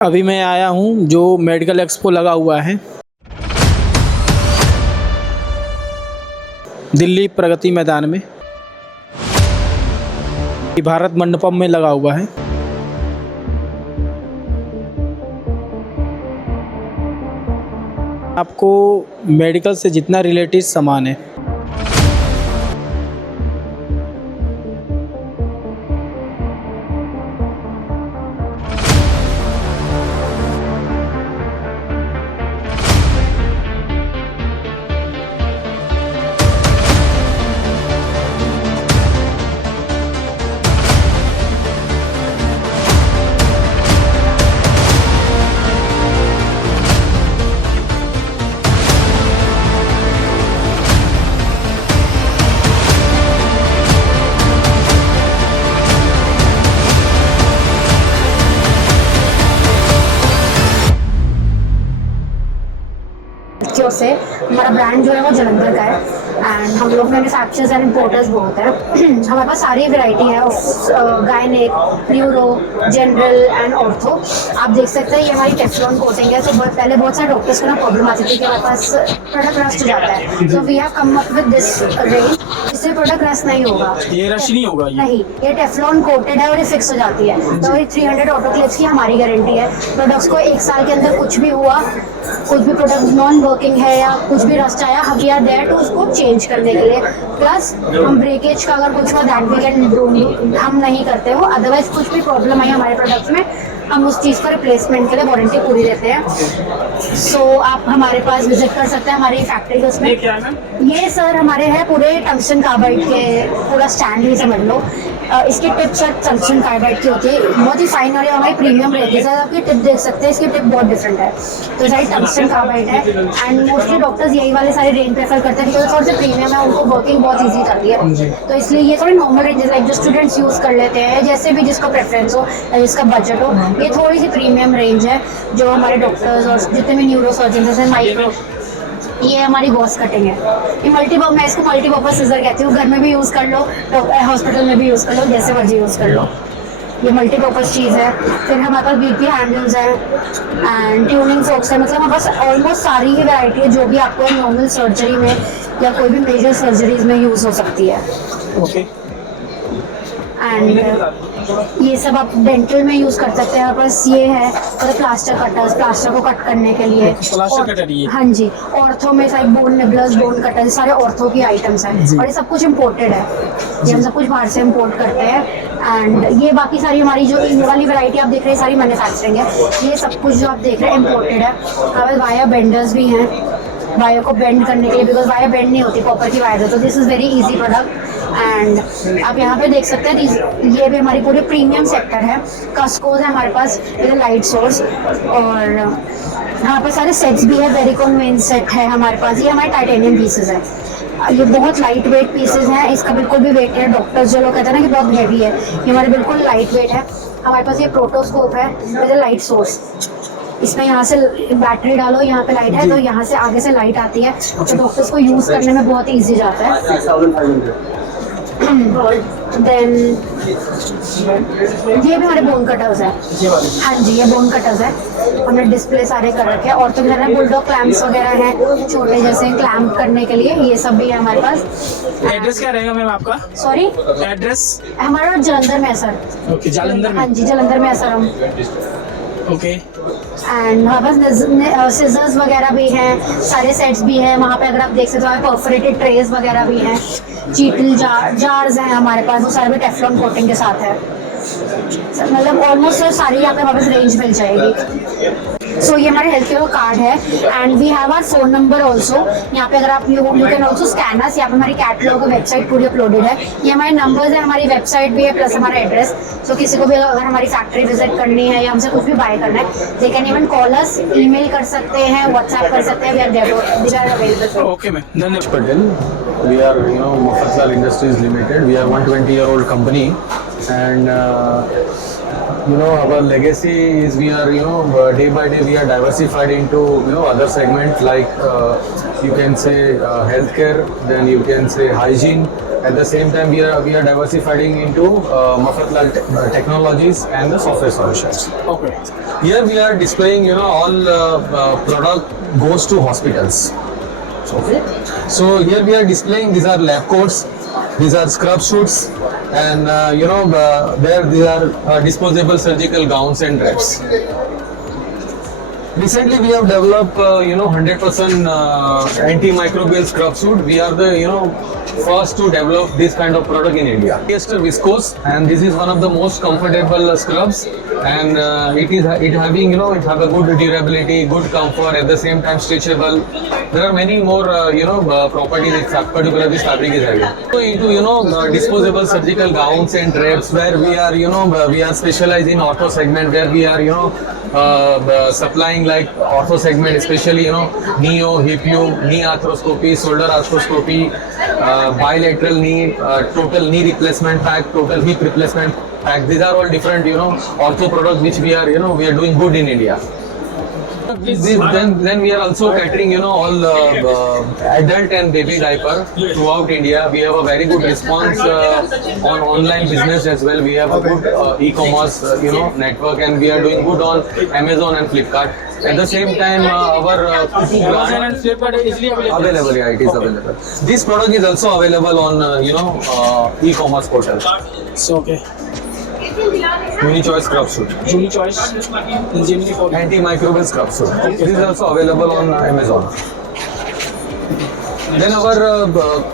अभी मैं आया हूँ जो मेडिकल एक्सपो लगा हुआ है दिल्ली प्रगति मैदान में, भारत मंडपम में लगा हुआ है। आपको मेडिकल से जितना रिलेटेड सामान है से हमारा ब्रांड जो है वो जलंधर का है एंड हम लोग मैन्युफैक्चरर्स एंड इम्पोर्टर्स बहुत हैं। हमारे पास सारी वैरायटी है gynaec, neuro, general and ortho. आप देख सकते हैं ये हमारी टेफ्लॉन कोटिंग है। तो पहले बहुत सारे डॉक्टर्स को ना प्रॉब्लम आती थी कि हमारे पास प्रोडक्ट रस्ट हो जाता है, so we have come up with this range. इससे प्रोडक्ट रस्ट नहीं होगा, ये रश नहीं होगा। नहीं, ये टेफ्लॉन कोटेड है और ये फिक्स हो जाती है। तो ये 300 ऑटोक्लेव्स की हमारी गारंटी है। प्रोडक्ट्स को 1 साल के अंदर कुछ भी हुआ, कुछ भी प्रोडक्ट नॉन वर्किंग है या कुछ भी रस्ट आया, हम वी आर देयर टू उसको चेंज करने के लिए। प्लस हम ब्रेकेज का अगर कुछ हुआ दैट वी कैन डू, हम नहीं करते हो। अदरवाइज कुछ भी प्रॉब्लम आई हमारे प्रोडक्ट्स में, हम उस चीज़ का रिप्लेसमेंट के लिए वारंटी पूरी देते हैं। सो आप हमारे पास विजिट कर सकते हैं हमारी फैक्ट्री। उसमें ये सर हमारे हैं पूरे टंगस्टन कार्बाइड के, पूरा स्टैंड ही समझ लो। इसकी टिप सर टंगस्टन कार्बाइड की होती है, बहुत ही फाइन और हमारी प्रीमियम रहती है। सर आपकी टिप देख सकते हैं, इसकी टिप बहुत डिफरेंट है। तो सारी टंगस्टन कार्बाइड है एंड मोस्टली डॉक्टर्स यही वाले सारे रेंज प्रेफर करते हैं क्योंकि थोड़े से प्रीमियम है, उनको वर्किंग बहुत ईजी जाती है। तो इसलिए ये थोड़ी नॉर्मल रेंजेस लाइक जो स्टूडेंट्स यूज़ कर लेते हैं, जैसे भी जिसका प्रेफरेंस हो या जिसका बजट हो, ये थोड़ी सी प्रीमियम रेंज है जो हमारे डॉक्टर्स और जितने भी न्यूरो सर्जन जैसे माइक्रो, ये हमारी गॉस कटिंग है। ये मल्टीपर्पज, मैं इसको मल्टीपर्पज सीजर कहती हूँ। घर में भी यूज़ कर लो, हॉस्पिटल में भी यूज़ कर लो, जैसे मर्जी यूज़ कर लो। ये मल्टीपर्पज चीज़ है। फिर हमारे पास बीपी हैंडल्स है एंड ट्यूनिंग फॉक्स है। मतलब हमारे पास ऑलमोस्ट सारी ही वैरायटी है जो भी आपको नॉर्मल सर्जरी में या कोई भी मेजर सर्जरीज में यूज़ हो सकती है। ओके। एंड ये सब आप डेंटल में यूज़ कर सकते हैं। हमारे पास ये है और प्लास्टर कटर्स, प्लास्टर को कट करने के लिए। प्लास्टर कटर ये? हाँ जी। ऑर्थो में साइड बोन निबलर्स, बोन कटर, सारे ऑर्थो की आइटम्स हैं और ये सब कुछ इम्पोर्टेड है। ये हम सब कुछ बाहर से इम्पोर्ट करते हैं। एंड ये बाकी सारी हमारी जो इन वाली वैरायटी आप देख रहे हैं सारी मैन्युफैक्चरिंग है। ये सब कुछ जो आप देख रहे हैं इम्पोर्टेड है। हमारे पास वायर बेंडर्स भी हैं, वायर को बेंड करने के लिए, बिकॉज वायर बेंड नहीं होती, कॉपर की वायर है। तो this is very easy product. And आप यहाँ पे देख सकते हैं ये भी हमारी पूरी प्रीमियम सेक्टर है। कस्कोज है हमारे पास, ये लाइट सोर्स, और यहाँ पे सारे सेट्स भी है। वेरिकॉन मेन सेट है हमारे पास। ये हमारे टाइटेनियम पीसेज है। ये बहुत लाइट वेट पीसेज हैं, इसका बिल्कुल भी वेट नहीं है। डॉक्टर्स जो लोग कहते हैं ना कि बहुत हैवी है, ये हमारे बिल्कुल लाइट वेट है। हमारे पास ये प्रोटोस्कोप है विद लाइट सोर्स। इसमें यहाँ से बैटरी डालो, यहाँ पे लाइट है तो यहाँ से आगे से लाइट आती है, तो डॉक्टर्स को यूज़ करने में बहुत ईजी जाता है। देन ये भी हमारे बोन कटर्स है। हाँ जी, ये बोन कटर्स है। हमने डिस्प्ले सारे कर रखे हैं। और तो घर में बुलडॉग क्लैम्प्स वगैरह हैं छोटे, जैसे क्लैम्प करने के लिए, ये सब भी है हमारे पास। एड्रेस क्या रहेगा मैम आपका? सॉरी, एड्रेस हमारा जलंधर में है सर। ओके, जालंधर में? हाँ जी, जलंधर में है सर हम। ओके। एंड हमारे पास सिजर्स वगैरह भी हैं, सारे सेट्स भी हैं वहाँ पे। अगर आप देख सकते हो परफोरेटेड ट्रेस वगैरह भी हैं, चीटल जार्स हैं हमारे पास, वो सारे भी टेफ्लॉन कोटिंग के साथ है। मतलब ऑलमोस्ट सारी यहाँ पे हमारे पास रेंज मिल जाएगी। सो ये हमारे हेल्थ केयर कार्ड है and we have our phone number also. यहाँ पे अगर आप you can also scan us. यहाँ पे हमारी कैटलॉग वेबसाइट पूरी अपलोडेड है। ये हमारे नंबर्स है, हमारी वेबसाइट भी है, प्लस हमारा एड्रेस। सो किसी को भी अगर हमारी फैक्ट्री विजिट करनी है या हमसे कुछ भी बाय करना है, they can even call us, email कर सकते हैं, व्हाट्सएप कर सकते हैं। We are available. Okay ma'am, धन्यवाद। Patel, we are Mofazzal Industries Limited. We are 120-year-old company, and our legacy is we are, day by day we are diversified into, other segment like you can say healthcare, then you can say hygiene. At the same time, we are diversifying into Mafatlal technologies and the software solutions. Okay. Here we are displaying, all product goes to hospitals. Okay. So here we are displaying, these are lab coats, these are scrub suits, and there these are disposable surgical gowns and wraps. Recently we have developed 100% antimicrobial scrub suit. We are the first to develop this kind of product in India. Polyester viscose, and this is one of the most comfortable scrubs, and it have a good durability, good comfort, at the same time stretchable. There are many more properties that particular this fabric is having. So into disposable surgical gowns and wraps, where we are we are specialized in ortho segment, where we are supplying like ortho segment, especially neo, hipio, knee arthroscopy, shoulder arthroscopy, bilateral knee, total knee replacement pack, total hip replacement pack. These are all different ortho products which we are we are doing good in India. Then we are also catering all adult and baby diaper throughout India. We have a very good response on online business as well. We have a good e-commerce network, and we are doing good on Amazon and Flipkart. At the same time, our Amazon and Flipkart is easily available. Yeah, it is available. This product is also available on e-commerce portal. So okay. UniChoice scrub suit. UniChoice Gemini for Antimicrobial scrub suit. This is also available on Amazon. Then our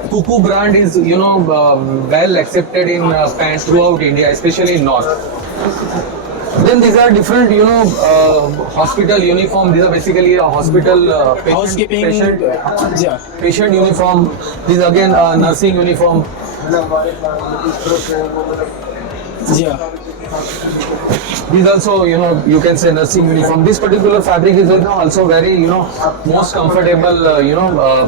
Kuku brand is well accepted in pants throughout India, especially in North. Then these are different hospital uniform. These are basically a hospital housekeeping. patient uniform. These again nursing uniform. Yeah. These also, you can say nursing uniform. This particular fabric is also very, most comfortable,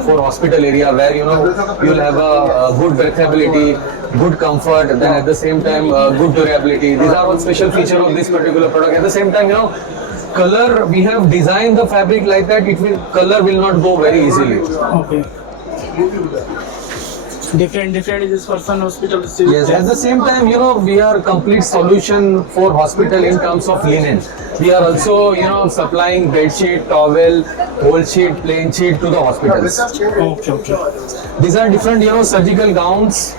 for hospital area, where you'll have a good breathability, good comfort, and then at the same time good durability. These are all special feature of this particular product. At the same time, color, we have designed the fabric like that color will not go very easily. Okay. Different is this person hospital. Yes, at the same time, we are complete solution for hospital in terms of linen. We are also, supplying bed sheet, towel, whole sheet, plain sheet to the hospitals. Okay. These are different, surgical gowns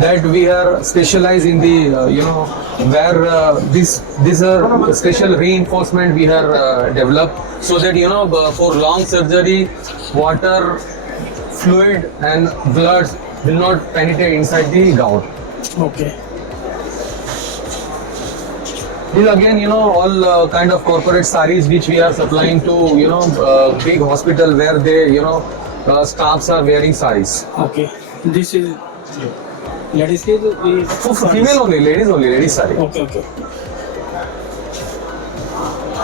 that we are specialized in the, where these are special reinforcement we have developed, so that, for long surgery, water, fluid and blood will not penetrate inside the gown. Okay. These again, all kind of corporate sarees which we are supplying to, big hospital where they, staffs are wearing sarees. Okay. This is ladies के Female only, ladies saree. Okay.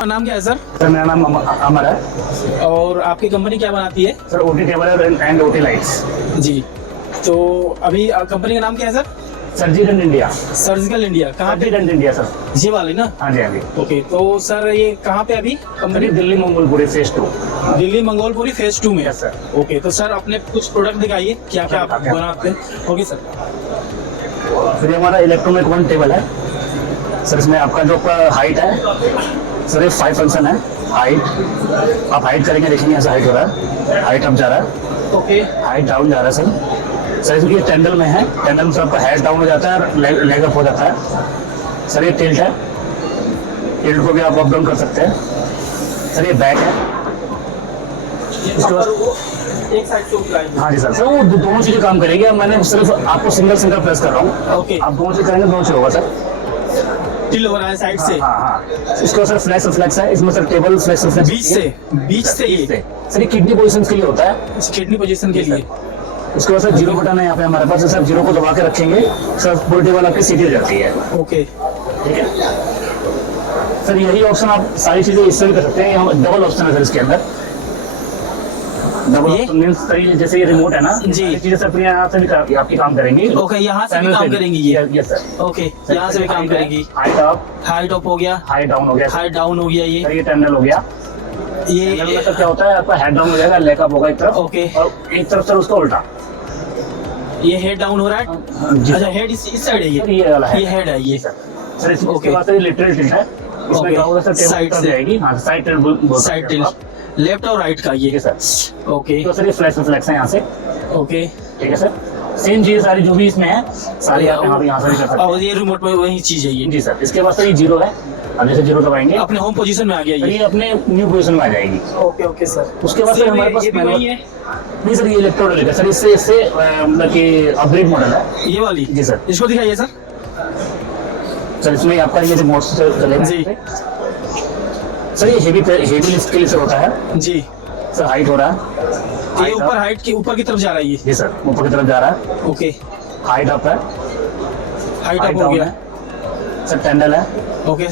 नाम क्या है sir? Sir मेरा नाम अमर है और आपकी company क्या बनाती है? Sir OT table and OT lights जी, तो अभी कंपनी का नाम क्या है sir? Surgical India. Surgical India कहाँ पे? सर्जिकल इंडिया सर, ये वाली ना? हाँ जी हाँ जी। ओके, तो सर ये कहाँ पे अभी company? Delhi Mangolpuri phase 2। Delhi Mangolpuri phase 2 में। Yes sir. ओके, तो सर अपने कुछ प्रोडक्ट दिखाइए, क्या क्या आप बनाते हैं? Okay sir. फिर हमारा इलेक्ट्रॉनिक वन टेबल है सर। इसमें आपका जो हाइट है सर, ये 5 फंक्शन है। हाइट आप हाइट करेंगे, देखेंगे ऐसा हाइट हो रहा है, हाइट अप जा रहा है, ओके, हाइट डाउन जा रहा है सर। सर इसमें ये टेंडल में है, टेंडल में सर आपका हेड डाउन हो जाता है और लेग अप हो जाता है। सर ये टिल्ट है, टिल्ट को भी आप अप डाउन कर सकते हैं। सर ये बैक है, इसके बाद एक साइड से हाँ जी सर वो दोनों चीजें काम करेगी। अब मैंने सिर्फ आपको सिंगल प्रेस कर रहा हूँ। ओके, आप दोनों चीज करेंगे, दोनों चीज होगा सर। टिल हो रहा है साइड से। हाँ इसका सर फ्लैक्स है, इसमें सर टेबल फ्लैक्स बीच से ये सर ये किडनी पोजीशन के लिए होता है, किडनी पोजीशन के लिए। उसके बाद सर जीरो बटन है यहाँ पे हमारे पास। सर जीरो को दबा के रखेंगे सर, पूरी टेबल आपकी सीधी हो जाती है। ओके, ठीक है सर, यही ऑप्शन आप सारी चीजें इससे भी कर सकते हैं। यहाँ डबल ऑप्शन है सर इसके अंदर। डबल ये? मींस सर जैसे ये रिमोट है ना, जी। ये चीजें सर अपने यहाँ से भी आपकी काम करेंगी। ओके, यहाँ से भी काम करेंगी ये? Yes sir. ओके, यहाँ से भी काम करेगी। हाइट अप, हाइट अप हो गया, हाइट डाउन हो गया सर। हाइट डाउन हो गया सर ये ये टर्मिनल हो गया। टर्मिनल में ये सर क्या होता है, आपका हेड डाउन हो जाएगा, लेग अप होगा एक तरफ, ओके। और एक तरफ सर उसका उल्टा। ये हेड डाउन हो रहा है। जी अच्छा, सर। हेड इस साइड है सर ये वाला है। ये हेड है ये। सर इसके ओके। बाद सर ये लिटरल टिल्ट है। इसमें ओके। क्या होगा सर, टेबल साइड तरफ से। जाएगी। हाँ, side tilt, side tilt, left और राइट का ये। ठीक है सर। ओके तो सर ये फ्लैश रिफ्लेक्स है यहाँ से। ओके। ठीक है सर। सेम चीज सारी जो भी इसमें है सारी आप यहाँ से भी कर सकते और ये रिमोट में वही चीज है हैं। ये। जी सर। इसके बाद सर ये जीरो है। अब जैसे जीरो दबाएंगे अपने होम पोजीशन में आ गया तो ये। ये अपने न्यू पोजीशन में आ जाएगी। Okay okay sir. उसके बाद सर हमारे पास ये भी मैनुअल वही है, नहीं सर, ये इलेक्ट्रोनिक है सर। इससे मतलब कि अपग्रेड मॉडल है। ये वाली। जी सर। इसको दिखाइए सर। सर इसमें आपका ये रिमोट से चलेगा जी। सर ये हेवी लिफ्ट के लिए सर होता है जी। सर। हाइट हो रहा है, ये ऊपर हाइट की ऊपर की तरफ जा रहा है ये। जी सर, ऊपर की तरफ जा रहा है। ओके, हाइट अप है, हाइट अप हो डाउन गया। है सर। टेंडल है, ओके,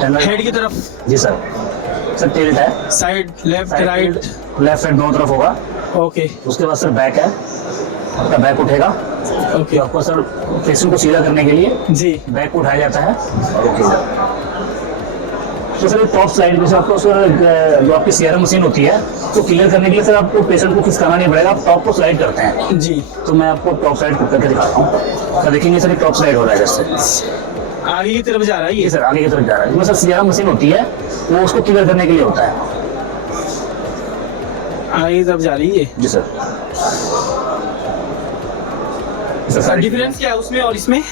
टेंडल हेड की तरफ, जी सर। सर टिल्ट है, side left right. Left right दोनों तरफ होगा। ओके उसके बाद सर बैक है, आपका बैक उठेगा। ओके आपको सर पेशेंट को सीधा करने के लिए जी। बैक उठाया जाता है और ओके। तो सर टॉप स्लाइड जैसे आपको सर जो आपकी सीआरएम मशीन होती है तो क्लियर करने के लिए सर आपको पेशेंट को खिसकाना नहीं पड़ेगा, आप टॉप को स्लाइड करते हैं। जी। तो मैं आपको टॉप स्लाइड करके दिखाता हूँ। सर देखेंगे सर, टॉप स्लाइड हो रहा है जैसे आगे की तरफ जा रहा है ये ये। सर, आगे की तरफ जा रहा है। इसमें सर सीआरएम मशीन होती है, वो उसको क्लियर करने के लिए होता है। आगे की तरफ जा रही है ये। जी सर। सर डिफरेंस क्या है उसमें और इसमें?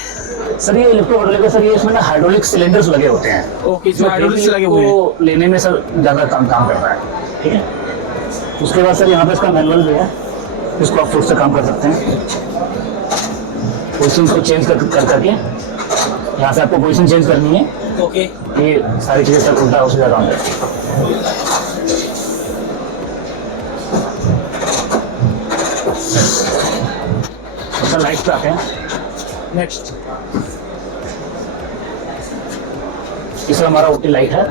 सर ये इलेक्ट्रोहाइड्रोलिक है सर। ये इसमें ना हाइड्रोलिक सिलेंडर्स लगे होते हैं। ओके, इसमें हाइड्रोलिक्स लगे हुए हैं। वो लेने में सर ज़्यादा काम करता है। ठीक है। उसके बाद सर यहाँ पे इसका मैनुअल भी है, इसको आप खुद से काम कर सकते हैं। पोजिशन को चेंज कर करके यहाँ से आपको पोजिशन चेंज करनी है। ओके ये सारी चीज़ें सर उल्टा उसी जगह है। सर लाइट पे आते हैं। नेक्स्ट। ये सर हमारा ओटी लाइट है।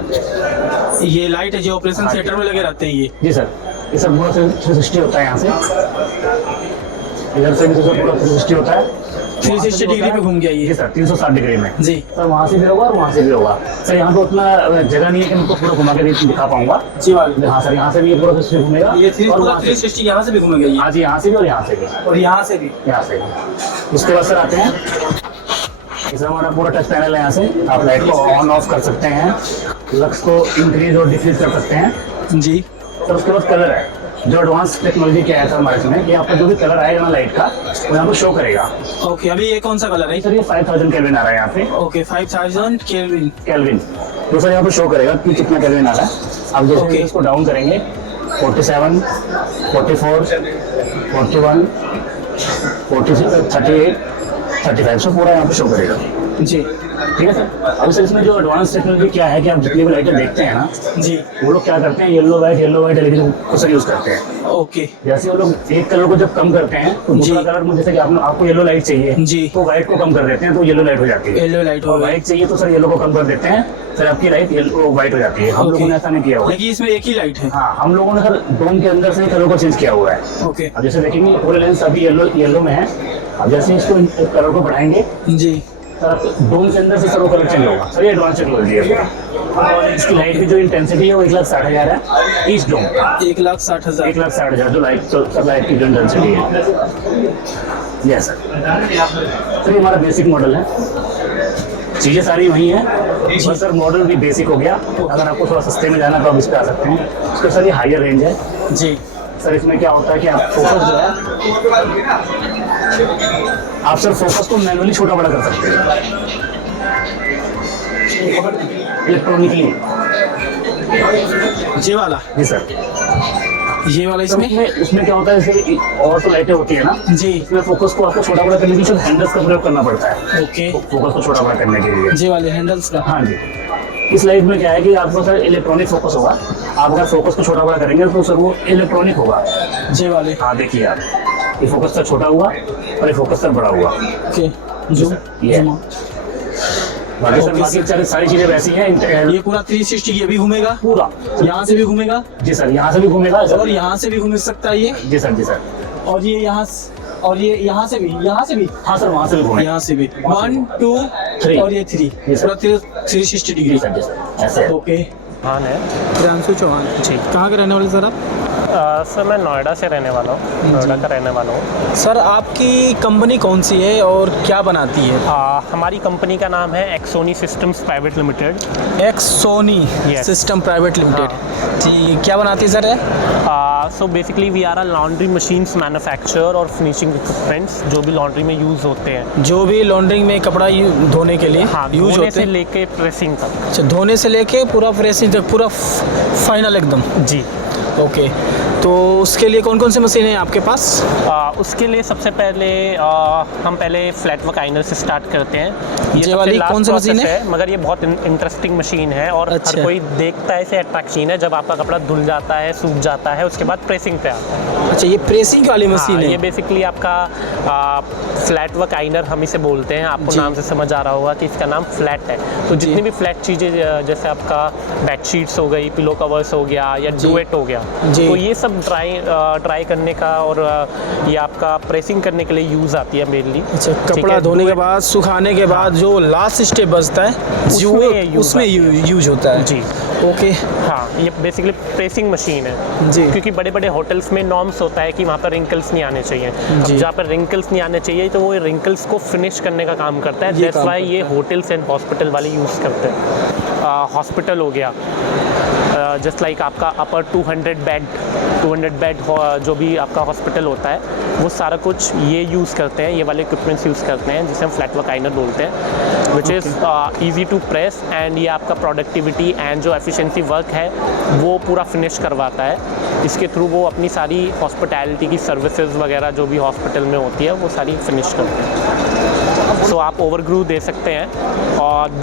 ये लाइट है जो ऑपरेशन थिएटर में लगे रहते हैं ये। जी सर। ये सब पूरा 360 होता है यहाँ से। इधर से भी तो सर पूरा 360 होता है। 360 डिग्री पे घूम गया जी ये। सर, 360 डिग्री में। जी। सर वहाँ से भी होगा और वहाँ से भी होगा। सर यहाँ पे उतना जगह नहीं है कि मैं आपको पूरा घुमा के दिखा पाऊंगा। जी वाली। हाँ सर, यहाँ से भी ये पूरा 360 घूमेगा। ये और पूरा वहाँ से 360 यहाँ से भी घूमेगा ये। हाँ जी, यहाँ से भी और यहाँ से भी। और यहाँ से भी। यहाँ से भी। उसके बाद सर आते हैं, इसमें हमारा पूरा टच पैनल है। यहाँ से आप लाइट को ऑन ऑफ कर सकते हैं, लक्स को इंक्रीज और डिक्रीज कर सकते हैं। जी। सर उसके बाद कलर है, जो एडवांस टेक्नोलॉजी क्या है सर हमारे इसमें, कि आपका जो भी कलर आएगा ना लाइट का, वो यहाँ पर शो करेगा। ओके, अभी ये कौन सा कलर है? सर ये 5000 केल्विन आ रहा है यहाँ पे। Okay, 5000 kelvin. केल्विन तो सर यहाँ पे शो करेगा कि कितना केल्विन आ रहा है। आप जैसे Okay. इसको डाउन करेंगे 47, 44, 41, 46, 38, 35 से पूरा यहाँ पे शो करेगा। जी। ठीक है सर। अब सर इसमें जो एडवांस टेक्नोलॉजी क्या है कि आप जितनी भी लाइटें देखते हैं ना, जी। वो लोग क्या करते हैं, येलो वाइट एलईडी को सर यूज करते हैं। ओके। जैसे वो लोग एक कलर को जब कम करते हैं तो दूसरा जी। कलर, जैसे कि आपको येलो लाइट चाहिए जी। तो व्हाइट को कम कर देते हैं तो येलो लाइट हो जाती है। येलो लाइट हो और गई। व्हाइट चाहिए तो सर येलो को कम कर देते हैं, सर आपकी लाइट येलो व्हाइट हो जाती है। हम Okay. लोगों ने ऐसा नहीं किया हुआ है। लेकिन इसमें एक ही लाइट है। हाँ, हम लोगों ने सर डोम के अंदर से कलर को चेंज किया हुआ है। ओके। अब जैसे देखेंगे पूरे लेंस अभी येलो में है। अब जैसे इसको कलर को बढ़ाएंगे जी। सर डोम के अंदर से सर वो कलर चेंज होगा। सर ये एडवांस टेक्नोलॉजी है। और इसकी लाइट की जो इंटेंसिटी है वो 1,60,000 है ईच डोम। 1,60,000। 1,60,000 जो लाइट की जो इंटेंसिटी है। Yes sir. ये हमारा बेसिक मॉडल है, चीज़ें सारी वही हैं, बस सर मॉडल भी बेसिक हो गया। अगर आपको थोड़ा सस्ते में जाना तो आप इस पर आ सकते हैं। उसका सर ये हायर रेंज है। जी। सर इसमें क्या होता है कि आप फोकस जो है, आप सर फोकस को मैनुअली छोटा बड़ा कर सकते हैं इलेक्ट्रॉनिकली। ये वाला। जी सर। ये वाला इसमें उसमें क्या होता है, जैसे और तो लाइटें होती है ना, जी। इसमें फोकस को आपको छोटा बड़ा करने के लिए सिर्फ हैंडल्स का प्रयोग करना पड़ता है। ओके। फोकस को छोटा बड़ा करने के लिए। ये वाले हैंडल्स का। हाँ जी। इस लाइट में क्या है कि आपको सर इलेक्ट्रॉनिक फोकस होगा। आप अगर फोकस को छोटा बड़ा करेंगे तो सर वो इलेक्ट्रॉनिक होगा। ये वाले। हाँ देखिए आप, ये फोकस सर छोटा हुआ और ये फोकस सर बड़ा हुआ। ओके। जी जो सर, ये बाकी सर बाकी सारी चीजें वैसी हैं। ये पूरा 360 ये भी घूमेगा, पूरा यहाँ से भी घूमेगा जी सर, यहाँ से भी घूमेगा और यहाँ से भी घूम सकता है ये। जी सर, जी सर। और ये और ये यहाँ से भी हाँ सर, वहाँ से भी घूमेगा। यहाँ से भी 1 2 3 और ये 3 पूरा 360 डिग्री। जी सर, जी सर, ऐसे है। ओके। चौहान है प्रियांशु चौहान जी, कहाँ के रहने वाले सर आप? सर मैं नोएडा से रहने वाला हूँ, नोएडा का रहने वाला हूँ। सर आपकी कंपनी कौन सी है और क्या बनाती है? हमारी कंपनी का नाम है Exony systems private limited. Exony Yes. System private limited जी, क्या बनाती है सर है? So basically we are a laundry machines manufacture और फिनिशिंग इक्विपमेंट्स जो भी लॉन्ड्री में यूज़ होते हैं। जो भी लॉन्ड्रिंग में कपड़ा धोने के लिए हाँ, यूज धोने होते से हैं। लेके प्रेसिंग तक। अच्छा, धोने से लेके पूरा प्रेसिंग तक पूरा फाइनल एकदम। जी। ओके, तो उसके लिए कौन कौन सी मशीन है आपके पास? उसके लिए सबसे पहले हम पहले फ्लैट वर्क आइनर से स्टार्ट करते हैं। ये सबसे वाली last कौन सी मशीन process है? मगर ये बहुत इंटरेस्टिंग मशीन है और अच्छा। हर कोई देखता है इसे अट्रैक्शन है जब आपका कपड़ा धुल जाता है, सूख जाता है, उसके बाद प्रेसिंग पे आता है। अच्छा, ये प्रेसिंग वाली मशीन हाँ, है। ये बेसिकली आपका फ्लैट वर्क आइनर हम इसे बोलते हैं। आपको जी। नाम से समझ आ रहा होगा कि इसका नाम फ्लैट है। तो जी। जितनी भी फ्लैट चीज़ें जैसे आपका बेडशीट्स हो गई, पिलो कवर्स हो गया या जी। डुएट हो गया, जी। तो ये सब ड्राई करने का और ये आपका प्रेसिंग करने के लिए यूज़ आती है मेनली। अच्छा, कपड़ा धोने के बाद सुखाने के बाद जो लास्ट स्टेप बचता है उसमें यूज होता है जी। ओके। हाँ, ये बेसिकली प्रेसिंग मशीन है जी। क्योंकि बड़े बड़े होटल्स में नॉर्म्स होता है कि वहाँ पर रिंकल्स नहीं आने चाहिए। अब जी। जहाँ पर रिंकल्स नहीं आने चाहिए तो वो रिंकल्स को फिनिश करने का काम करता है। ये दैट्स काम वाई करता ये होटल्स एंड हॉस्पिटल वाले यूज़ करते हैं। हॉस्पिटल हो गया, जस्ट लाइक आपका अपर 200 बेड जो भी आपका हॉस्पिटल होता है वो सारा कुछ ये यूज़ करते हैं, ये वाले इक्विपमेंट्स यूज़ करते हैं जिसे हम फ्लैट वर्क आइनर बोलते हैं, which is easy to press and ये आपका प्रोडक्टिविटी एंड जो एफिशिएंसी वर्क है वो पूरा फिनिश करवाता है। इसके थ्रू वो अपनी सारी हॉस्पिटैलिटी की सर्विसेज वगैरह जो भी हॉस्पिटल में होती है वो सारी फिनिश करते हैं। सो आप ओवरग्रू दे सकते हैं और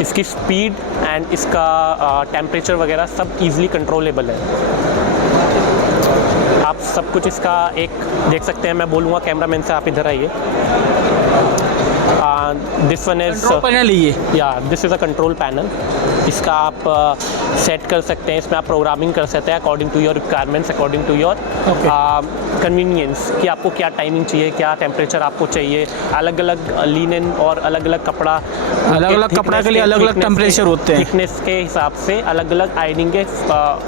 इसकी स्पीड एंड इसका टेम्परेचर वगैरह सब इजीली कंट्रोलेबल है। आप सब कुछ इसका एक देख सकते हैं। मैं बोलूँगा कैमरामैन से आप इधर आइए। दिस वन इज पैनल ये या this is a control panel. इसका आप सेट कर सकते हैं, इसमें आप प्रोग्रामिंग कर सकते हैं according to your requirements, according to your convenience कि आपको क्या टाइमिंग चाहिए, क्या टेम्परेचर आपको चाहिए। अलग अलग लिनन और अलग अलग कपड़ा के लिए अलग अलग टेम्परेचर होते हैं। थिकनेस के हिसाब से अलग अलग आयरनिंग के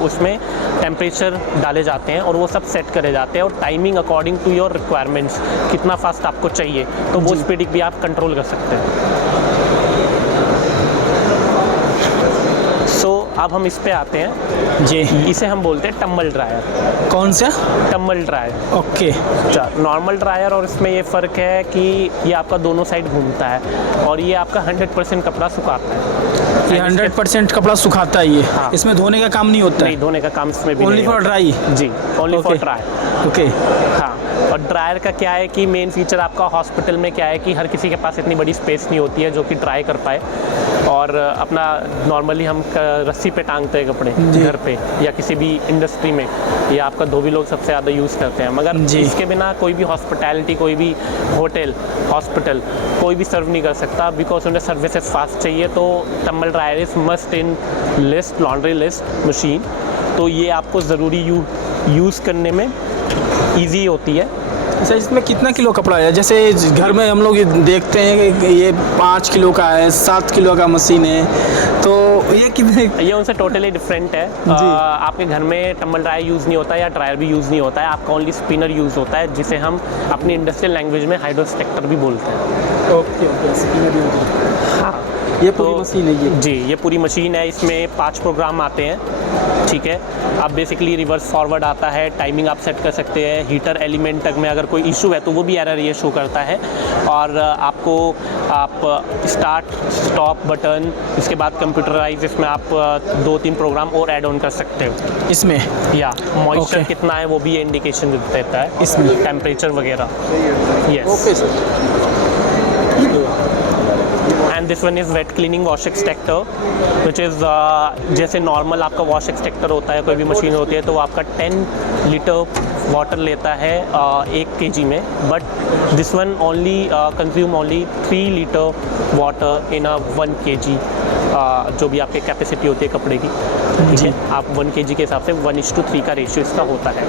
उसमें टेम्परेचर डाले जाते हैं और वो सब सेट करे जाते हैं और timing according to your requirements कितना फास्ट आपको चाहिए तो वो स्पीड भी आप कंट्रोल कर सकते हैं। अब हम इस पे आते हैं जी। इसे हम बोलते हैं टम्बल ड्रायर। कौन सा? Tumble dryer. ओके। अच्छा, नॉर्मल ड्रायर और इसमें ये फ़र्क है कि ये आपका दोनों साइड घूमता है और ये आपका 100% कपड़ा सुखाता है। ये 100% कपड़ा सुखाता है ये। हाँ। इसमें धोने का काम नहीं होता नहीं, है? धोने का काम इसमें भी ओनली फॉर ड्राई? जी, only for Okay. Dry. Okay. हाँ, और ड्रायर का क्या है कि मेन फीचर आपका हॉस्पिटल में क्या है कि हर किसी के पास इतनी बड़ी स्पेस नहीं होती है जो कि ड्राई कर पाए और अपना नॉर्मली हम रस्सी पे टांगते हैं कपड़े घर पे या किसी भी इंडस्ट्री में, या आपका धोबी लोग सबसे ज़्यादा यूज़ करते हैं। मगर इसके बिना कोई भी हॉस्पिटैलिटी, कोई भी होटल, हॉस्पिटल कोई भी सर्व नहीं कर सकता बिकॉज उन्हें सर्विसेज फास्ट चाहिए। तो tumble dryer is must in list, laundry list machine. तो ये आपको ज़रूरी यूज़ करने में ईजी होती है। अच्छा, इसमें कितना किलो कपड़ा है? जैसे घर में हम लोग देखते हैं कि ये 5 किलो का है, 7 किलो का मशीन है, तो ये कितने? ये उनसे टोटली डिफरेंट है। आपके घर में टम्बल ड्रायर यूज़ नहीं होता या ड्रायर भी यूज़ नहीं होता है, आपका ओनली स्पिनर यूज़ होता है जिसे हम अपनी इंडस्ट्रियल लैंग्वेज में हाइड्रोस्ट्रक्टर भी बोलते हैं। Okay, spinner use. हाँ, ये पूरी मशीन है ये? जी, ये पूरी मशीन है। इसमें 5 प्रोग्राम आते हैं, ठीक है। आप बेसिकली रिवर्स फॉरवर्ड आता है, टाइमिंग आप सेट कर सकते हैं, हीटर एलिमेंट तक में अगर कोई इशू है तो वो भी एरर ये शो करता है, और आपको आप स्टार्ट स्टॉप बटन, इसके बाद कंप्यूटराइज इसमें आप 2-3 प्रोग्राम और ऐड ऑन कर सकते हो इसमें, या मॉइस्चर Okay. कितना है वो भी ये इंडिकेशन देता है इसमें, टेम्परेचर वगैरह। Yes. Okay sir. And this one is wet cleaning wash extractor which is जैसे नॉर्मल आपका वॉश एक्सट्रैक्टर होता है, कोई भी मशीन होती है तो वो आपका 10 लीटर वाटर लेता है 1 kg में, but this one only consume only 3 litre water in 1 kg, जो भी आपकी कैपेसिटी होती है कपड़े की, ठीक है। आप 1 kg के हिसाब से 1:3 का रेशियो इसका होता है।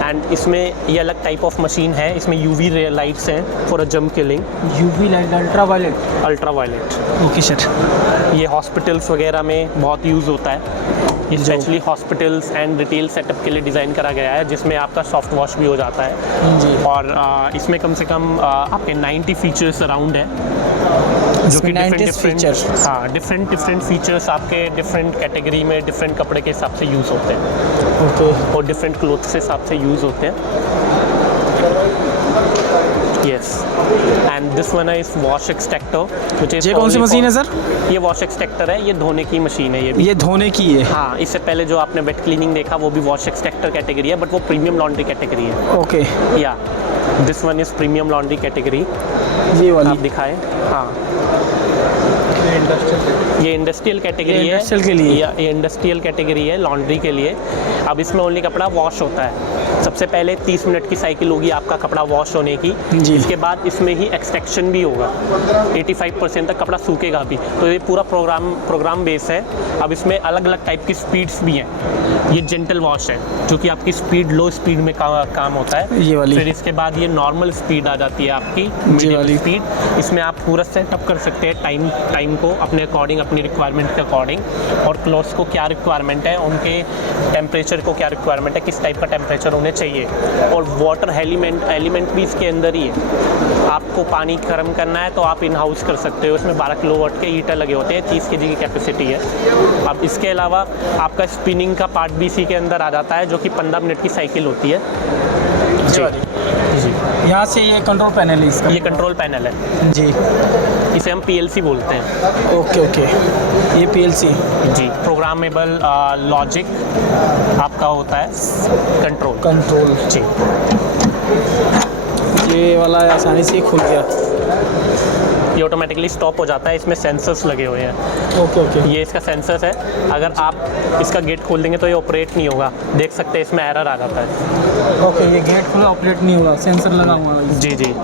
एंड इसमें ये अलग टाइप ऑफ मशीन है, इसमें UV रे लाइट्स हैं for a jump killing. UV light ultraviolet. Ultraviolet okay sir. ये हॉस्पिटल्स वगैरह में बहुत यूज़ होता है। ये specially hospitals and retail setup के लिए डिज़ाइन करा गया है, जिसमें आपका सॉफ्ट वॉश भी हो जाता है जी। और इसमें कम से कम आपके 90 फीचर्स अराउंड है, जो कि 90 features। डिफरेंट फीचर्स आपके डिफरेंट कैटेगरी में डिफरेंट कपड़े के हिसाब से यूज़ होते हैं ओके। और डिफरेंट क्लोथ्स के हिसाब से यूज़ होते हैं। Yes, and this one is wash extractor, which is ये कौन सी मशीन है सर? ये वॉश एक्सट्रैक्टर है, ये धोने की मशीन है। ये भी ये धोने की है। हाँ, इससे पहले जो आपने वेट क्लीनिंग देखा वो भी वॉश एक्सट्रैक्टर कैटेगरी है, बट वो प्रीमियम लॉन्ड्री कैटेगरी है। ओके। या this one is premium laundry category. ये वाली आप दिखाएं। हाँ, ये इंडस्ट्रियल कैटेगरी है। इंडस्ट्रियल के लिए। ये इंडस्ट्रियल कैटेगरी है लॉन्ड्री के लिए। अब इसमें ओनली कपड़ा वॉश होता है। सबसे पहले 30 मिनट की साइकिल होगी आपका कपड़ा वॉश होने की। जी। इसके बाद इसमें ही एक्सट्रैक्शन भी होगा, 85% तक कपड़ा सूखेगा भी। तो ये पूरा प्रोग्राम बेस है। अब इसमें अलग अलग टाइप की स्पीड्स भी हैं। ये जेंटल वॉश है, जो कि आपकी स्पीड लो स्पीड में काम होता है। ये वाली। फिर इसके बाद ये नॉर्मल स्पीड आ जाती है आपकी, मीडियम वाली। स्पीड। इसमें आप पूरा सेटअप कर सकते हैं टाइम को अपने अकॉर्डिंग, अपनी रिक्वायरमेंट के अकॉर्डिंग, और क्लोथ्स को क्या रिक्वायरमेंट है, उनके टेम्परेचर को क्या रिक्वायरमेंट है, किस टाइप का टेम्परेचर उन्हें चाहिए। और वाटर एलिमेंट भी इसके अंदर ही है। आपको पानी गर्म करना है तो आप इन हाउस कर सकते हो। इसमें 12 किलोवाट के हीटर लगे होते हैं, 30 kg की कैपेसिटी है। अब इसके अलावा आपका स्पिनिंग का पार्ट भी इसी के अंदर आ जाता है, जो कि 15 मिनट की साइकिल होती है। जी जी, यहाँ से ये कंट्रोल पैनल है इसका। ये कंट्रोल पैनल है जी। इसे हम PLC बोलते हैं। Okay okay. ये PLC। जी, प्रोग्रामेबल लॉजिक आपका होता है कंट्रोल। जी, ये वाला आसानी से खुल गया। ये ऑटोमेटिकली स्टॉप हो जाता है। इसमें सेंसर्स लगे हुए हैं। Okay okay. ये इसका सेंसर्स है। अगर आप इसका गेट खोल देंगे तो ये ऑपरेट नहीं होगा। देख सकते हैं इसमें एरर आ जाता है। ओके, ये गेट खुला ऑपरेट नहीं होगा, सेंसर लगा हुआ है। जी जी,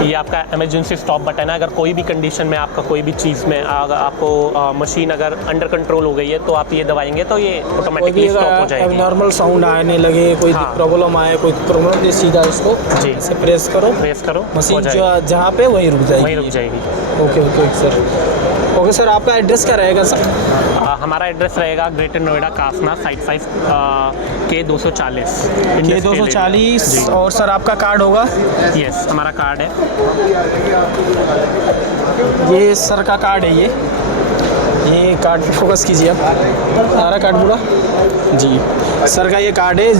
ये आपका इमरजेंसी स्टॉप बटन है। अगर कोई भी कंडीशन में आपका कोई भी चीज़ में अगर आपको मशीन अगर अंडर कंट्रोल हो गई है तो आप ये दबाएंगे तो ये ऑटोमेटिकली स्टॉप हो जाएगी। नॉर्मल साउंड आने लगे, कोई हाँ। प्रॉब्लम आए, कोई प्रॉब्लम दे, सीधा उसको जी। ऐसे प्रेस करो, मशीन जहाँ पे वहीं रुक जाएगी। वहीं रुक जाएगी। Okay okay sir. Okay sir, आपका एड्रेस क्या रहेगा सर? हमारा एड्रेस रहेगा greater Noida Kasna site 5 K240। K240। और सर आपका कार्ड होगा? यस, हमारा कार्ड है। ये सर का कार्ड है। ये कार्ड फोकस कीजिए आप। सारा कार्ड पूरा जी। सर का ये कार्ड है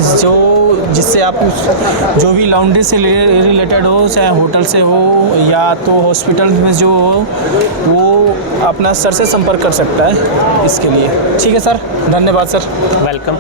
जिससे आप जो भी लॉन्ड्री से रिलेटेड हो, चाहे होटल से हो या तो हॉस्पिटल में जो हो, वो अपना सर से संपर्क कर सकता है इसके लिए। ठीक है सर, धन्यवाद सर। वेलकम।